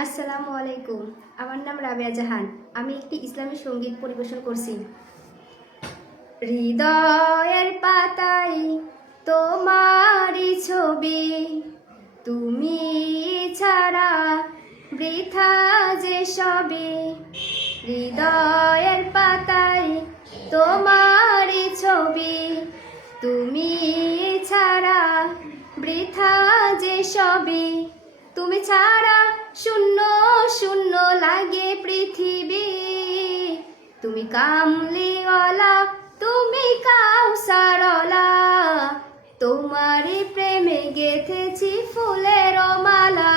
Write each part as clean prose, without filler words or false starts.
আসসালামু আলাইকুম। আমার নাম রাবেয়া জাহান। আমি একটি ইসলামী সঙ্গীত পরিবেশন করছি। হৃদয়ের পাতায় তোমারই ছবি, তুমি ছাড়া বৃথা যে সবই। হৃদয়ের পাতায় তোমারই ছবি, তুমি ছাড়া বৃথা যে সবই। তুমি ছাড়া শূন্য শূন্য লাগে পৃথিবী। তুমি কামলিওয়ালা, তুমি কাউসারওয়ালা, তোমারই প্রেমে গেঁথেছি ফুলের মালা।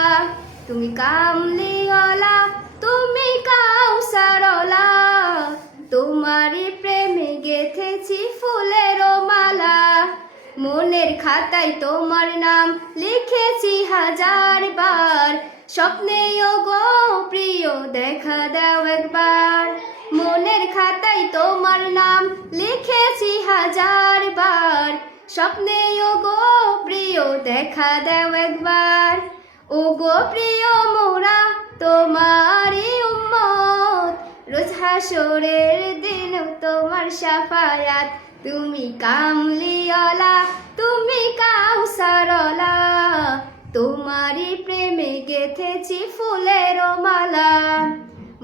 তুমি কামলিওয়ালা, তুমি কাউসারওয়ালা, তোমারই প্রেমে গেঁথেছি ফুলের মালা। মনের খাতায় তোমার নাম লিখেছি হাজার বার, স্বপ্নেও গো প্রিয় দেখা দাও একবার। মনের খাতায় তোমার নাম লিখেছি হাজার বার, স্বপ্নেও গো প্রিয় দেখা দাও একবার। ও গো প্রিয় মোরা তোমারই উম্মত, রোজ হাসরের দিন তোমার শাফায়াত। তুমি কামলিওয়ালা, তুমি কাউসারওয়ালা, তোমারই প্রেমে গেঁথেছি ফুলের মালা।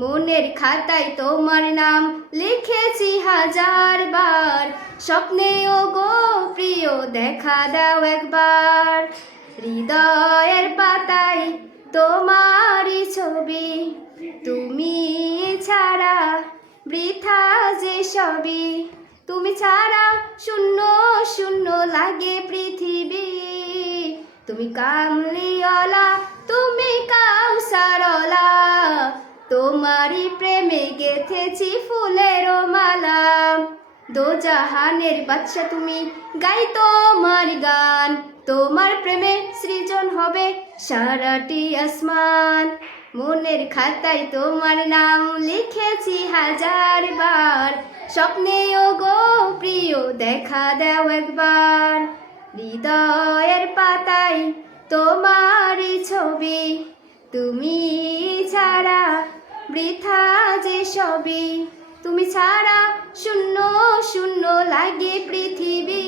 মনের খাতায় তোমার নাম লিখেছি হাজার বার, স্বপ্নেও গো প্রিয় দেখা দাও একবার। হৃদয়ের পাতায় তোমারই ছবি, তুমি ছাড়া বৃথা যে সবই। তুমি ছাড়া শূন্য শূন্য লাগে পৃথিবী। তুমি কামলিওয়ালা, তুমি কাউসারওয়ালা, তোমারই প্রেমে গেঁথেছি ফুলের মালা। দোজাহানের বাদশা তুমি, গাই তোমার গান, তোমার প্রেমে সৃজন হবে সারাটি আসমান। মনের খাতায় তোমার নাম লিখেছি হাজার বার, স্বপ্নেও গো প্রিয় দেখা দাও একবার। হৃদয়ের পাতায় তোমারই ছবি, তুমি ছাড়া বৃথা যে সবই। তুমি ছাড়া শূন্য শূন্য লাগে পৃথিবী।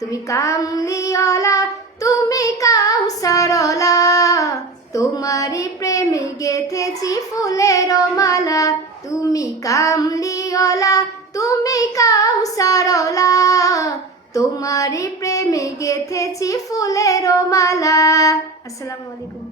তুমি কামলিওয়ালা, তুমি কাউসারওয়ালা, তোমারই প্রেমে গেঁথেছি ফুলের মালা। তুমি কামলিওয়ালা, তুমি কাউসারওয়ালা, তোমারই প্রেমে গেঁথেছি ফুলের মালা। আসসালামু আলাইকুম।